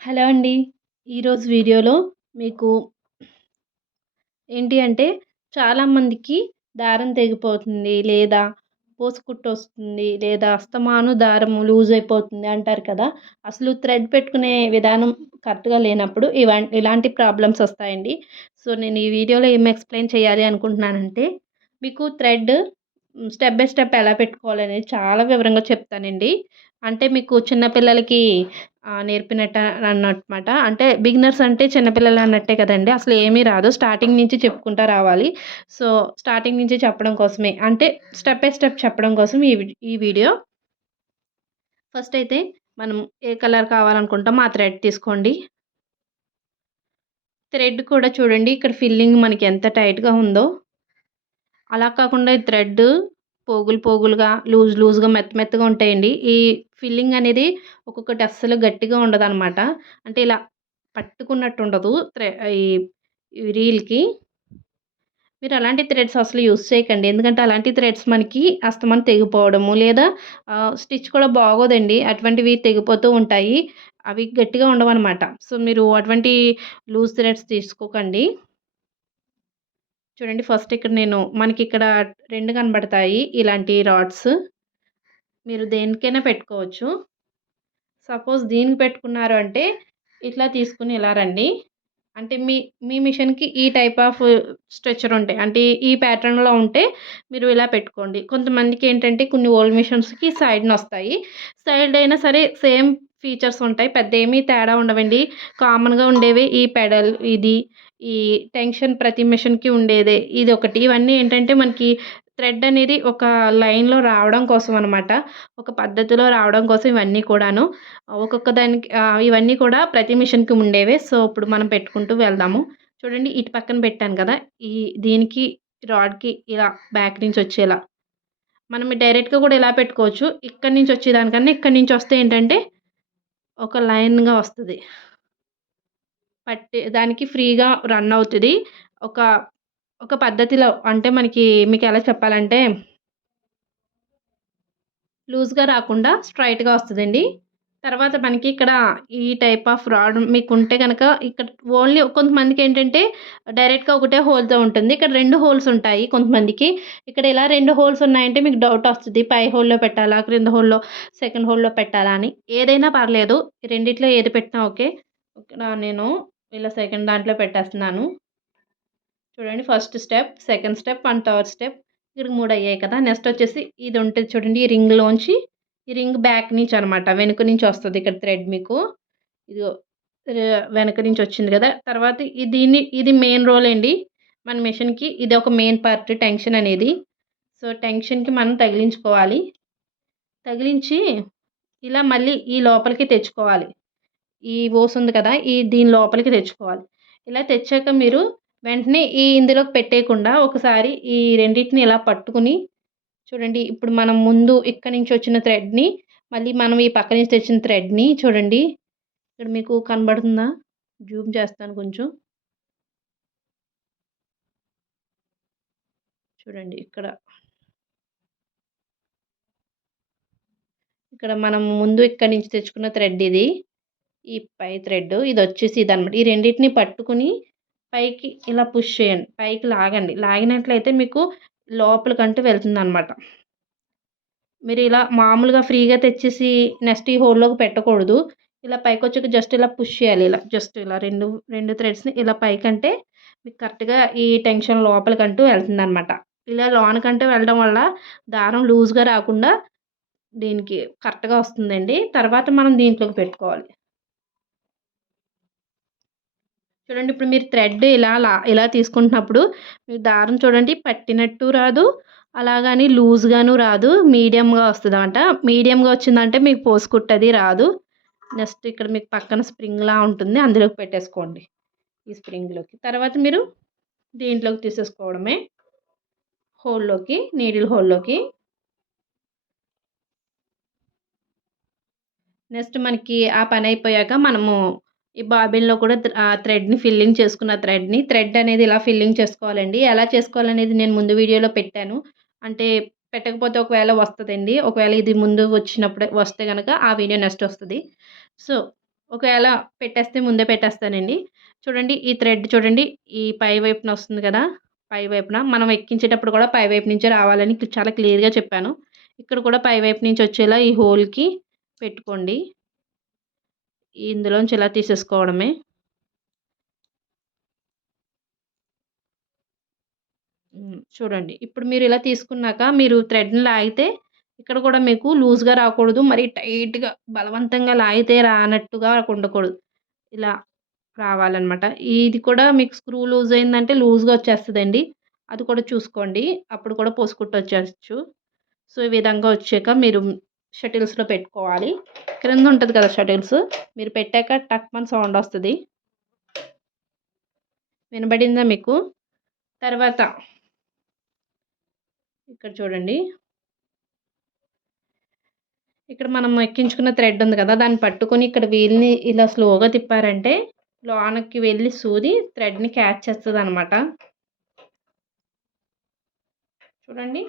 Hello అండి. ఈరోజు వీడియోలో మీకు ఏంటి అంటే చాలామందికి దారం తెగిపోతుంది లేదా పోసుకుట్టు వస్తుంది లేదా అస్తమాను దారం లూజ్ అయిపోతుంది అంటారు కదా. అసలు థ్రెడ్ పెట్టుకునే విధానం కరెక్ట్గా లేనప్పుడు ఇవా ఇలాంటి ప్రాబ్లమ్స్ వస్తాయండి. సో నేను ఈ వీడియోలో ఏం ఎక్స్ప్లెయిన్ చేయాలి అనుకుంటున్నానంటే మీకు థ్రెడ్ స్టెప్ బై స్టెప్ ఎలా పెట్టుకోవాలనేది చాలా వివరంగా చెప్తానండి. అంటే మీకు చిన్నపిల్లలకి నేర్పినట్టు అన్నమాట అంటే బిగినర్స్ అంటే చిన్నపిల్లలు అన్నట్టే కదండి. అసలు ఏమీ రాదు. స్టార్టింగ్ నుంచి చెప్పుకుంటా రావాలి. సో స్టార్టింగ్ నుంచి చెప్పడం కోసమే. అంటే స్టెప్ బై స్టెప్ చెప్పడం కోసం ఈ ఈ వీడియో. ఫస్ట్ అయితే మనం ఏ కలర్ కావాలనుకుంటామో ఆ థ్రెడ్ తీసుకోండి. థ్రెడ్ కూడా చూడండి. ఇక్కడ ఫిల్లింగ్ మనకి ఎంత టైట్గా ఉందో. అలా కాకుండా ఈ థ్రెడ్ పోగులు పోగులుగా లూజ్ లూజ్గా మెత్త మెత్తగా ఉంటాయండి. ఈ ఫిల్లింగ్ అనేది ఒక్కొక్కటి అస్సలు గట్టిగా ఉండదు అనమాట అంటే ఇలా పట్టుకున్నట్టు ఉండదు. ఈ రీల్కి. మీరు అలాంటి థ్రెడ్స్ అసలు యూస్ చేయకండి. ఎందుకంటే అలాంటి థ్రెడ్స్ మనకి అస్తమానం తెగిపోవడము లేదా స్టిచ్ కూడా బాగోదండి. అటువంటివి తెగిపోతూ ఉంటాయి. అవి గట్టిగా ఉండవన్నమాట సో మీరు అటువంటి లూజ్ థ్రెడ్స్ తీసుకోకండి. చూడండి ఫస్ట్ ఇక్కడ నేను మనకి ఇక్కడ రెండు కనబడతాయి. ఇలాంటి రాడ్స్. మీరు దేనికైనా పెట్టుకోవచ్చు. సపోజ్ దీనికి పెట్టుకున్నారు అంటే ఇట్లా తీసుకుని ఇలా రండి. అంటే మీ మీ మిషన్కి ఈ టైప్ ఆఫ్ స్ట్రెచ్చర్ ఉంటాయి అంటే ఈ ప్యాటర్న్లో ఉంటే మీరు ఇలా పెట్టుకోండి. కొంతమందికి ఏంటంటే కొన్ని ఓల్డ్ మిషన్స్కి సైడ్న వస్తాయి సైడ్ అయినా సరే సేమ్ ఫీచర్స్ ఉంటాయి. పెద్ద ఏమీ తేడా ఉండవండి. కామన్గా ఉండేవి ఈ పెడల్ ఇది ఈ టెన్షన్ ప్రతి మిషన్కి ఉండేదే. ఇది ఒకటి ఇవన్నీ ఏంటంటే మనకి థ్రెడ్ అనేది ఒక లైన్లో రావడం కోసం అనమాట ఒక పద్ధతిలో రావడం కోసం ఇవన్నీ కూడాను. ఒక్కొక్క దానికి ఇవన్నీ కూడా ప్రతి మిషన్కి ఉండేవే. సో ఇప్పుడు మనం పెట్టుకుంటూ వెళ్దాము. చూడండి ఇటు పక్కన పెట్టాను కదా. ఈ దీనికి రాడ్కి ఇలా బ్యాక్ నుంచి వచ్చేలా. మనం డైరెక్ట్గా కూడా ఇలా పెట్టుకోవచ్చు. ఇక్కడి నుంచి వచ్చేదానికన్నా ఇక్కడి నుంచి వస్తే ఏంటంటే ఒక లైన్గా వస్తుంది. పట్టి దానికి ఫ్రీగా రన్ అవుతుంది. ఒక ఒక పద్ధతిలో అంటే మనకి మీకు ఎలా చెప్పాలంటే లూజ్గా రాకుండా స్ట్రైట్గా వస్తుందండి. తర్వాత మనకి ఇక్కడ ఈ టైప్ ఆఫ్ రాడ్ మీకు ఉంటే కనుక ఇక్కడ ఓన్లీ కొంతమందికి ఏంటంటే డైరెక్ట్గా ఒకటే హోల్తో ఉంటుంది. ఇక్కడ రెండు హోల్స్ ఉంటాయి కొంతమందికి. ఇక్కడ ఇలా రెండు హోల్స్ ఉన్నాయంటే మీకు డౌట్ వస్తుంది. పై హోల్లో పెట్టాలా? క్రింద హోల్లో సెకండ్ హోల్లో పెట్టాలా అని. ఏదైనా పర్లేదు. రెండిట్లో ఏది పెట్టినా ఓకే. నేను ఇలా సెకండ్ దాంట్లో పెట్టేస్తున్నాను. చూడండి first step second step and third step ఇక్కడ మూడు అయ్యాయి కదా? నెక్స్ట్ వచ్చేసి ఇది ఉంటుంది చూడండి ఈ రింగ్లోంచి ఈ రింగ్ బ్యాక్ నుంచి అనమాట. వెనుక నుంచి వస్తుంది ఇక్కడ థ్రెడ్ మీకు. ఇది వెనక నుంచి వచ్చింది కదా. తర్వాత దీన్ని ఇది మెయిన్ రోల్ అండి. మన మిషన్కి ఇది ఒక మెయిన్ పార్ట్ టెన్షన్ అనేది. సో టెన్షన్కి మనం తగిలించుకోవాలి. తగిలించి ఇలా మళ్ళీ ఈ లోపలికి తెచ్చుకోవాలి. ఈ ఓస్ ఉంది కదా ఈ దీని లోపలికి తెచ్చుకోవాలి. ఇలా తెచ్చాక మీరు వెంటనే ఈ ఇందులోకి పెట్టేయకుండా ఒకసారి ఈ రెండింటిని ఇలా పట్టుకుని చూడండి ఇప్పుడు మనం ముందు ఇక్కడ నుంచి వచ్చిన థ్రెడ్ని మళ్ళీ మనం ఈ పక్క నుంచి తెచ్చిన థ్రెడ్ని చూడండి. ఇక్కడ మీకు కనబడుతుందా? జూమ్ చేస్తాను కొంచెం. చూడండి ఇక్కడ. ఇక్కడ మనం ముందు ఇక్కడ నుంచి తెచ్చుకున్న థ్రెడ్ ఇది. ఈ పై థ్రెడ్ ఇది వచ్చేసి ఇది అనమాట ఈ రెండింటిని పట్టుకుని పైకి ఇలా పుష్ చేయండి. పైకి లాగండి. లాగినట్లయితే మీకు లోపలికంటూ వెళ్తుంది అనమాట మీరు ఇలా మామూలుగా ఫ్రీగా తెచ్చేసి నెక్స్ట్ ఈ హోల్లోకి పెట్టకూడదు. ఇలా పైకి వచ్చాక జస్ట్ ఇలా పుష్ చేయాలి. ఇలా జస్ట్ ఇలా రెండు రెండు థ్రెడ్స్ని ఇలా పైకంటే మీకు కరెక్ట్గా ఈ టెన్షన్ లోపలికంటూ వెళ్తుంది అనమాట ఇలా లోనకంటే వెళ్ళడం వల్ల దారం లూజ్గా రాకుండా దీనికి కరెక్ట్గా వస్తుందండి. తర్వాత మనం దీంట్లోకి పెట్టుకోవాలి. చూడండి ఇప్పుడు మీరు థ్రెడ్ ఇలా ఇలా తీసుకుంటున్నప్పుడు మీరు దారం చూడండి పట్టినట్టు రాదు. అలాగని లూజ్గాను రాదు. మీడియంగా వస్తుంది అంట మీడియంగా వచ్చిందంటే మీకు పోసుకుట్టది రాదు. నెక్స్ట్ ఇక్కడ మీకు పక్కన స్ప్రింగ్లా ఉంటుంది. అందులోకి పెట్టేసుకోండి ఈ స్ప్రింగ్లోకి తర్వాత మీరు దీంట్లోకి తీసేసుకోవడమే. హోల్లోకి నీడిల్ హోల్లోకి నెక్స్ట్ మనకి ఆ పని అయిపోయాక మనము ఈ బాబిన్లో కూడా థ్రెడ్ని ఫిల్లింగ్ చేసుకున్న థ్రెడ్ని థ్రెడ్ అనేది ఇలా ఫిల్లింగ్ చేసుకోవాలండి. ఎలా చేసుకోవాలనేది నేను ముందు వీడియోలో పెట్టాను. అంటే పెట్టకపోతే ఒకవేళ వస్తుందండి. ఒకవేళ ఇది ముందు వచ్చినప్పుడు వస్తే కనుక ఆ వీడియో నెక్స్ట్ వస్తుంది. సో ఒకవేళ పెట్టేస్తే ముందే పెట్టేస్తానండి. చూడండి ఈ థ్రెడ్ చూడండి ఈ పై వైపున వస్తుంది కదా పై వైపున. మనం ఎక్కించేటప్పుడు కూడా పై వైపు నుంచే రావాలని చాలా క్లియర్గా చెప్పాను. ఇక్కడ కూడా పై వైపు నుంచి వచ్చేలా ఈ హోల్కి పెట్టుకోండి. ఇందులోంచి ఇలా తీసేసుకోవడమే? చూడండి. ఇప్పుడు మీరు ఇలా తీసుకున్నాక మీరు థ్రెడ్ని లాగితే ఇక్కడ కూడా మీకు లూజ్గా రాకూడదు. మరి టైట్గా బలవంతంగా లాగితే రానట్టుగా ఉండకూడదు. ఇలా రావాలన్నమాట. ఇది కూడా మీకు స్క్రూ లూజ్ అయిందంటే లూజ్గా వచ్చేస్తుందండి. అది కూడా చూసుకోండి. అప్పుడు కూడా పోసుకుంటూ వచ్చేయచ్చు. సో ఈ విధంగా వచ్చాక మీరు షటిల్స్లో పెట్టుకోవాలి. క్రింద ఉంటుంది కదా షటిల్స్ మీరు పెట్టాక టక్ మన సౌండ్ వస్తుంది. వినబడిందా మీకు? తర్వాత ఇక్కడ చూడండి. ఇక్కడ మనం ఎక్కించుకున్న థ్రెడ్ ఉంది కదా దాన్ని పట్టుకొని ఇక్కడ వీల్ని ఇలా స్లోగా తిప్పారంటే లోనకి వెళ్ళి సూది థ్రెడ్ని క్యాచ్ చేస్తుంది అనమాట చూడండి.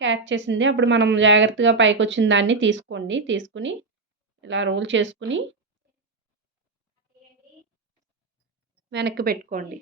క్యాచ్ చేసింది. అప్పుడు మనం జాగ్రత్తగా పైకి వచ్చిన దాన్ని తీసుకోండి. తీసుకుని ఇలా రోల్ చేసుకుని వెనక్కి పెట్టుకోండి.